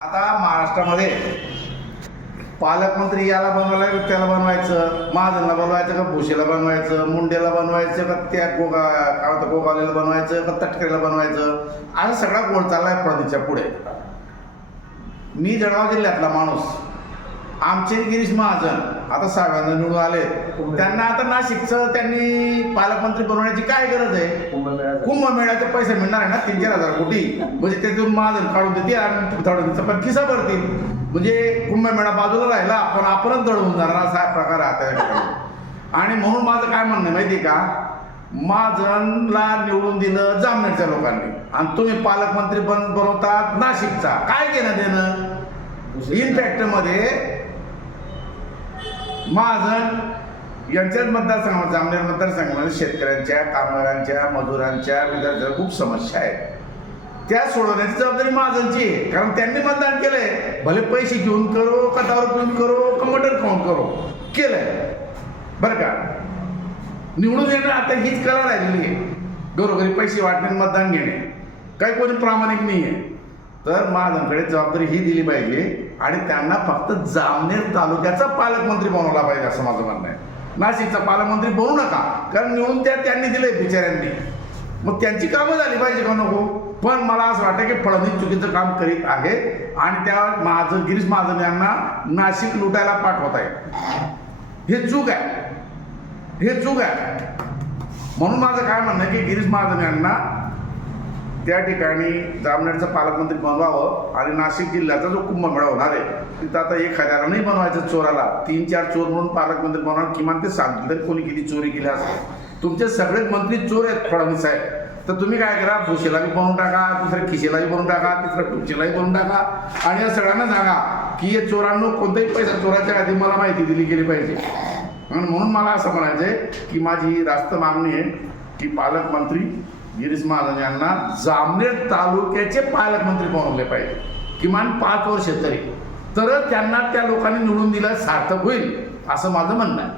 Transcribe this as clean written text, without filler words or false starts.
आता महाराष्ट्रामध्ये पालकमंत्री याला बनवायला त्याला बनवायचं, महाजनला बनवायचं का भुसेला बनवायचं, मुंडेला बनवायचं का त्या काय होतं गोगावलेला बनवायचं का तटकरेला बनवायचं, असा सगळा गोळ चाललाय प्रदेशच्या पुढे. मी जळगाव जिल्ह्यातला माणूस, आमचे गिरीश महाजन आता साहेबांना निवडून आले, त्यांना आता नाशिकचं त्यांनी पालकमंत्री बनवण्याची काय गरज आहे? कुंभमेळ्याचे पैसे मिळणार आहे ना 3-4 हजार कोटी, म्हणजे त्यातून महाजन काढून देते आणि थोडं पण खिसा भरतील, म्हणजे कुंभमेळा बाजूला राहिला पण आपणच दळवून जाणार असा प्रकार आता. आणि म्हणून माझं काय म्हणणं माहिती का, महाजनला निवडून दिलं जामनेरच्या लोकांनी आणि तुम्ही पालकमंत्री बनवतात नाशिकचा, काय घेणं देणं? इनफॅक्ट मध्ये महाजन यांच्याच मतदारसंघात जामनेर मतदारसंघामध्ये शेतकऱ्यांच्या, कामगारांच्या, मजुरांच्या, विद्यार्थ्यांच्या खूप समस्या आहेत, त्या सोडवण्याची जबाबदारी महाजनची आहे. कारण त्यांनी मतदान केलंय, भले पैसे घेऊन करो का दारू पिऊन करो का मटण खाऊन करो, केलंय बरं का. निवडून येणं आता हीच कला राहिलेली आहे, घरोघरी पैसे वाटणे मतदान घेणे, काही कोणी प्रामाणिक नाही आहे. तर महाजनकडे जबाबदारी ही दिली पाहिजे आणि त्यांना फक्त जामनेर तालुक्याचा पालकमंत्री बनवला पाहिजे असं माझं म्हणणं आहे. नाशिकचा पालकमंत्री बनवू नका, कारण निवडून त्यांनी दिले बिचाऱ्यांनी, मग त्यांची कामं झाली पाहिजे का नको. पण मला असं वाटतं की फडणवीस चुकीचं काम करीत आहे आणि त्या गिरीश महाजन यांना नाशिक लुटायला पाठवत आहे. हे चूक आहे, हे चूक आहे. म्हणून माझं काय म्हणणं आहे की गिरीश महाजन यांना त्या ठिकाणी जामनेरचं पालकमंत्री बनवावं आणि नाशिक जिल्ह्याचा जो कुंभमेळा होणार आहे तिथं आता 1000 नाही बनवायचं चोराला, 3-4 चोर म्हणून पालकमंत्री बनवणार, किमान ते सांगतील तरी कोणी किती चोरी केली असेल. तुमचे सगळेच मंत्री चोर आहेत फडणवीस साहेब, तर तुम्ही काय करा, भुसेलाही बनवून टाका, दुसऱ्या खिशेलाही बनवून टाका, तिसऱ्या टुचेलाही बनवून टाका आणि या सगळ्यांना सांगा की हे चोरांनो कोणताही पैसा चोराच्या आधी मला माहिती दिली गेली पाहिजे. आणि म्हणून मला असं म्हणायचं आहे की माझी रास्त मागणी आहे की पालकमंत्री गिरीश महाजन यांना जामनेर तालुक्याचे पालकमंत्री बनवले पाहिजे, किमान 5 वर्ष तरी, तरच त्यांना त्या लोकांनी निवडून दिलं सार्थक होईल असं माझं म्हणणं आहे.